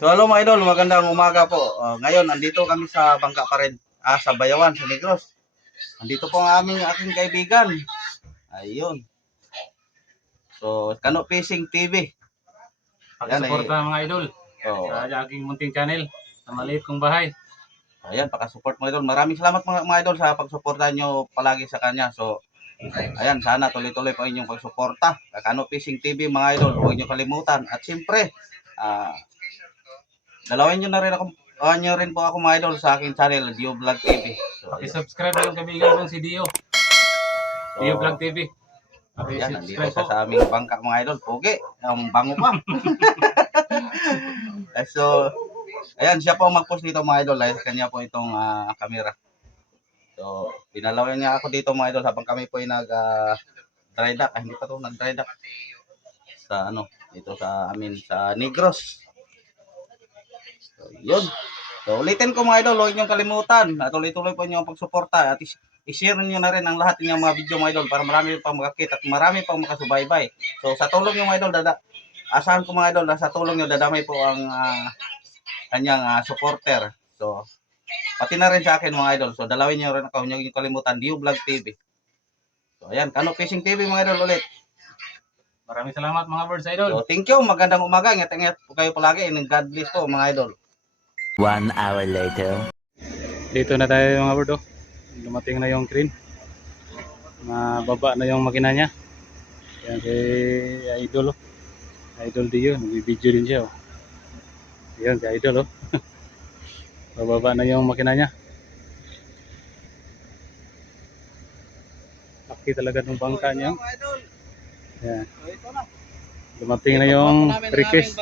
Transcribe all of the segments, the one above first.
So hello mga idol, magandang umaga po. Ngayon, andito kami sa bangka pa rin, sa Bayawan, sa Negros. Andito po ang aking kaibigan. Ayun. So, Kano Fishing TV. Pakisuporta mga idol So, sa aking munting channel sa maliit kong bahay. ayan, pakasupport mga idol. Maraming salamat mga idol sa pagsuporta nyo palagi sa kanya. So, ayan, sana tuloy-tuloy po inyong pagsuporta. Kano Fishing TV mga idol, huwag nyo kalimutan. At siyempre, dalawin nyo na rin ako, nyo rin po ako mga idol sa aking channel, Dio Vlog TV. So, Pakisubscribe na yung kaibigan kong si Dio. Dio Vlog TV. Ayan, nandito Pakisubscribe siya po. sa aming bangka mga idol. Pogi, ang bango pa. So, ayan, siya po ang mag-post dito mga idol. Dahil kanya po itong camera. So, pinalawan niya ako dito mga idol habang kami po ay nag-dry dock. Hindi pa to nag-dry dock. Sa dito sa amin, sa Negros. So, yun. So, ulitin ko mga idol, huwag niyong kalimutan. At tuloy-tuloy po niyo ang pagsuporta. At i-share niyo na rin ang lahat ng mga video mga idol para marami pang makakita at marami pang makasubaybay. So, sa tulong niyo mga idol, asahan ko mga idol na sa tulong niyo dadamay po ang kanyang supporter. So, pati na rin sa akin mga idol. So, dalawin niyo rin ako. Huwag niyo kalimutan, Dio Vlog TV. So, ayan, Kano Fishing TV mga idol ulit. Maraming salamat mga birds idol. So, thank you. Magandang umaga. Ingat-ingat po kayo palagi. And God bless po mga idol. 1 hour later. Dito na tayo mga bird. Dumating na yung crane. Mababa na yung makina niya. Yan kay idol. Idol Dio. Nagbibideo din siya. Yan si idol. Bababa na yung makina niya. Laki talaga ng bangka niya. Yan. Dumating na yung request.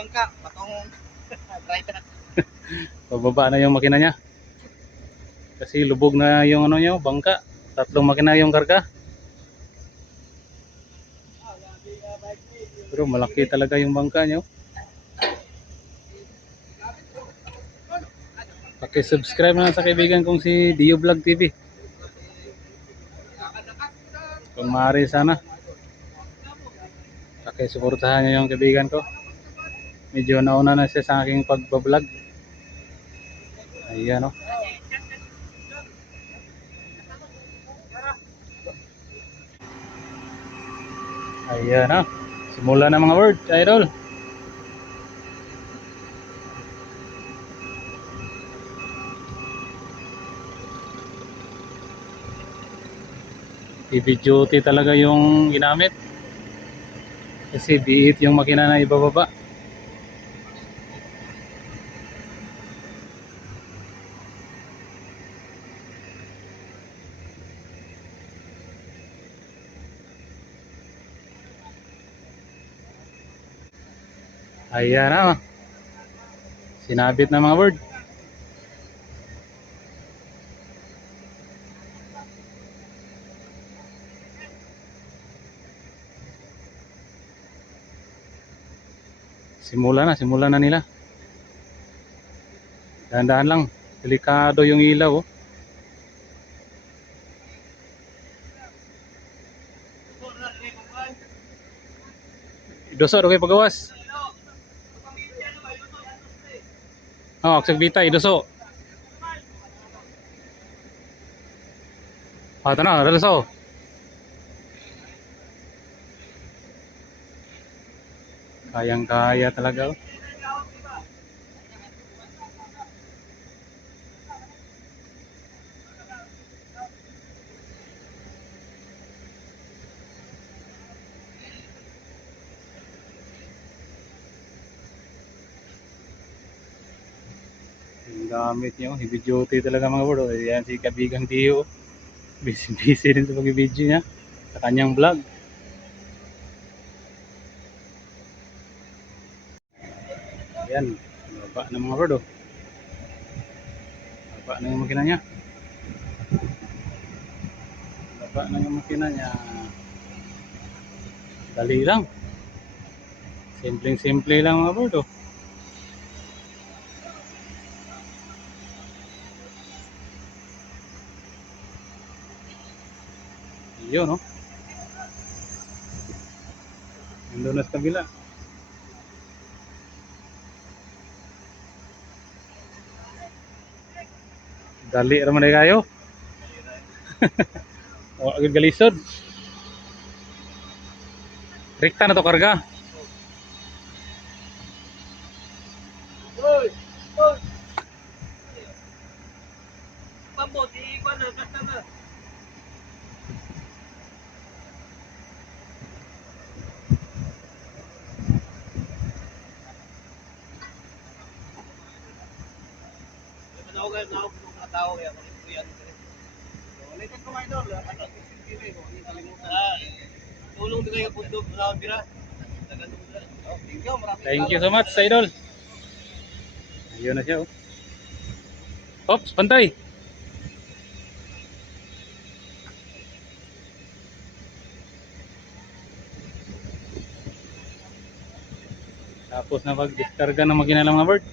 Bababa na yung makina niya. Kasi lubog na yung niya, bangka. 3 makina yung karga. Pero malaki talaga yung bangka niyo. Paki-subscribe na sa kaibigan kong si Dio Vlog TV. Kung maaari sana. Paki-suportahan niyo yung kaibigan ko. Medyo nauna na siya sa aking pagbablog. Ayan o. Ayan o. Simula na mga word, idol. Heavy duty talaga yung ginamit. Kasi biit yung makina na ibababa. Ayan na. Sinabit na mga word. Simulan na nila. Dahan-dahan lang. Delikado yung ilaw. Oh. Idoso, okay pagawas. Oh, aksag idoso. Ito na, idoso. Kayang-kaya talaga. Oh. Yung gamit niyo, heavy duty talaga mga bro. Yan si Kabigang Dio. Busy rin sa pag-video niya sa kanyang vlog. Yan, baba na mga bro. Baba na yung makina niya. Baba na yung makina niya. Dali lang. Simpleng-simple lang mga bro. Yun, no? Nandun na sa kabila. Dali raman na kayo. O, agad galisod. Rikta na to karga. Thank you so much, idol. Ayun na siya. Ops, pantay. Tapos na pag-diskarga ng maginalang mga bird.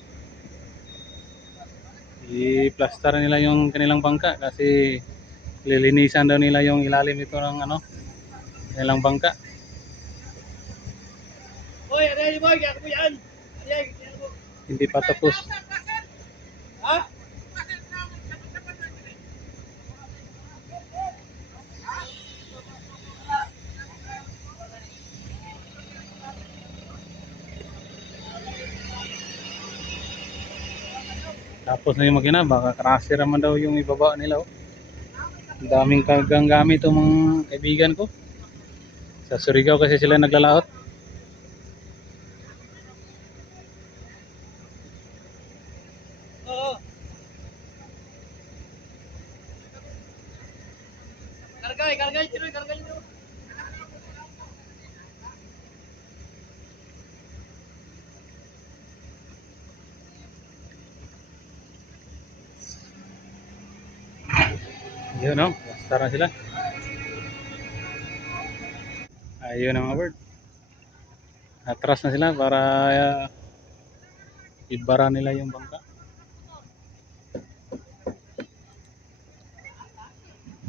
I-plaster nila yung kanilang bangka kasi lilinisan daw nila yung ilalim nito ng ano, kanilang bangka. Hindi pa tapos. Tapos na yung makina, baka krasher naman daw yung ibaba nila. Oh. Ang daming kargang gamit itong mga kaibigan ko. Sa Surigao kasi sila naglalaot. Yun no, basta na sila. Ayun ang mga bird. Atras na sila para ibara nila yung bangka.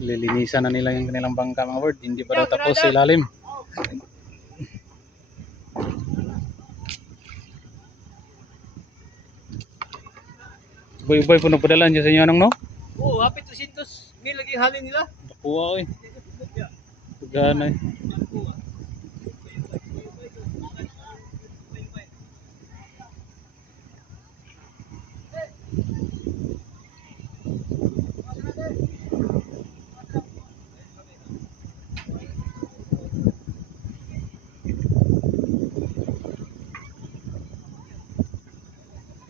Lilinisan na nila yung kanilang bangka mga bird. Hindi pa daw tapos sa ilalim. Boy-boy po nagpadala niya sa inyo anong no? Oo, happy 200,000 lagi halin nila. Nakuha ko eh. Gana eh.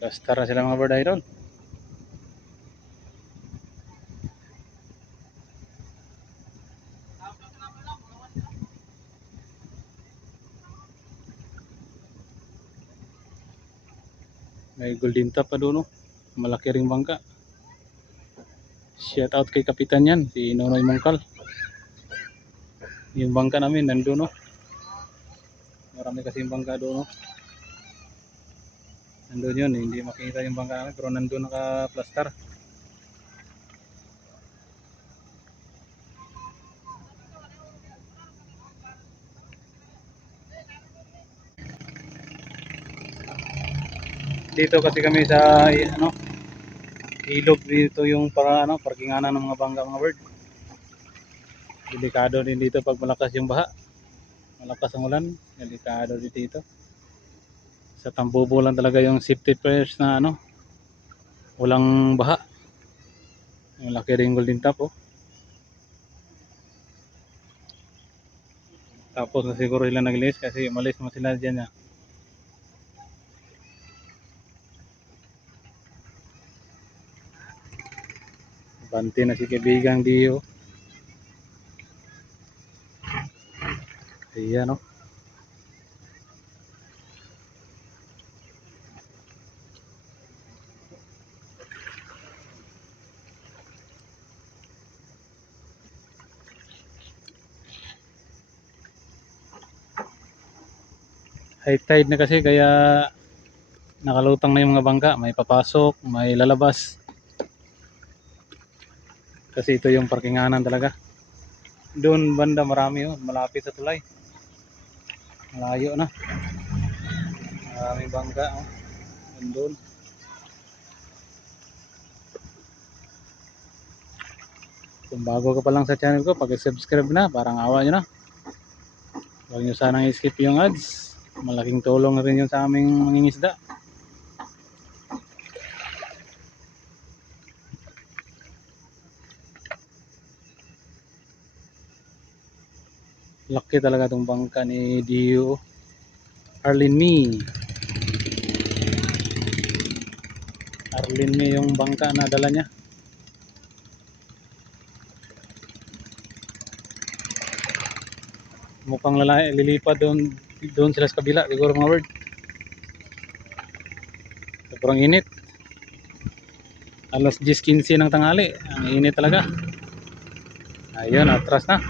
Basta na sila mga bird idol. May golden top pa doon, no? Malaki ring bangka. Shout out kay kapitan yan, si Nonoy Mongkal. Yung bangka namin nandun, no? Marami kasi yung bangka doon, no? Nandun yun, hindi makita yung bangka namin pero nandun naka-plaster. Dito kasi kami sa ano, ilog dito yung para ano, parkinganan ng mga bangka mga bird. Delikado din dito pag malakas yung baha. Malakas ang ulan, delikado din dito. Sa Tambobo lang talaga yung safety first na ano, walang baha. Yung laki ring golden top oh. Tapos na siguro sila naglinis kasi umalis naman sila dyan. Bante na si kaibigang Dio. Ayan no. High tide na kasi kaya nakalutang na yung mga bangka. May papasok, may lalabas. Kasi ito yung parkinganan talaga. Doon banda marami oh, malapit sa tulay. Malayo na. Maraming bangka oh. Doon. Kung bago ka pa lang sa channel ko, pag-subscribe na, parang awa nyo na. Huwag nyo sanang i-skip yung ads. Malaking tulong na rin yun sa aming mangingisda. Laki talaga itong bangka ni Dio. Arlene Me. Arlene Me yung bangka na dala niya. Mukhang lalaki, lilipad doon sila sa kabila, siguro mga word. Sobrang init. Alas 10:15 ng tanghali. Ang init talaga. Ayun, atras na.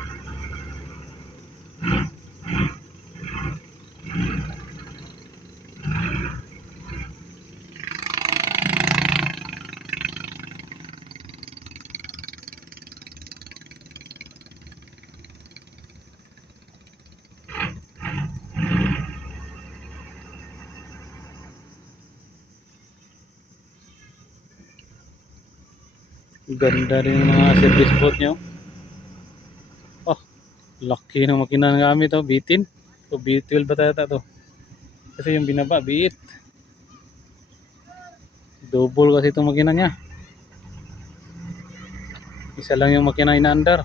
Ganda rin yung mga service boat nyo. Oh, laki ng makina ng gamit, oh. Bitin. So, B12 ba tayo to? Kasi yung binaba, B8. Double kasi itong makina niya. Isa lang yung makina inaandar.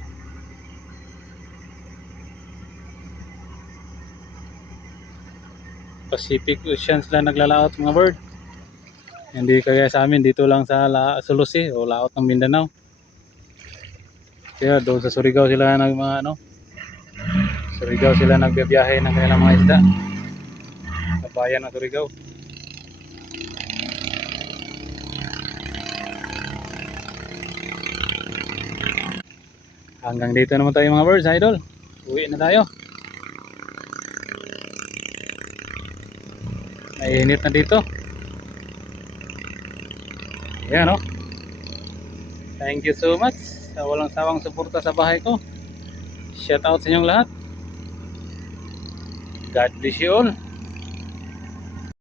Pacific Ocean sila naglalaot mga bird. Hindi kaya sa amin, dito lang sa Sulusi o laot ng Mindanao. Kaya doon sa Surigao sila Surigao sila nagbibiyahe ng kanilang mga isda. Sa bayan ng Surigao. Hanggang dito naman tayo mga birds, idol. Uwi na tayo. Mainit na dito. Ayan, oh. Thank you so much sa walang sawang suporta sa bahay ko. Shout out sa inyong lahat. God bless you all.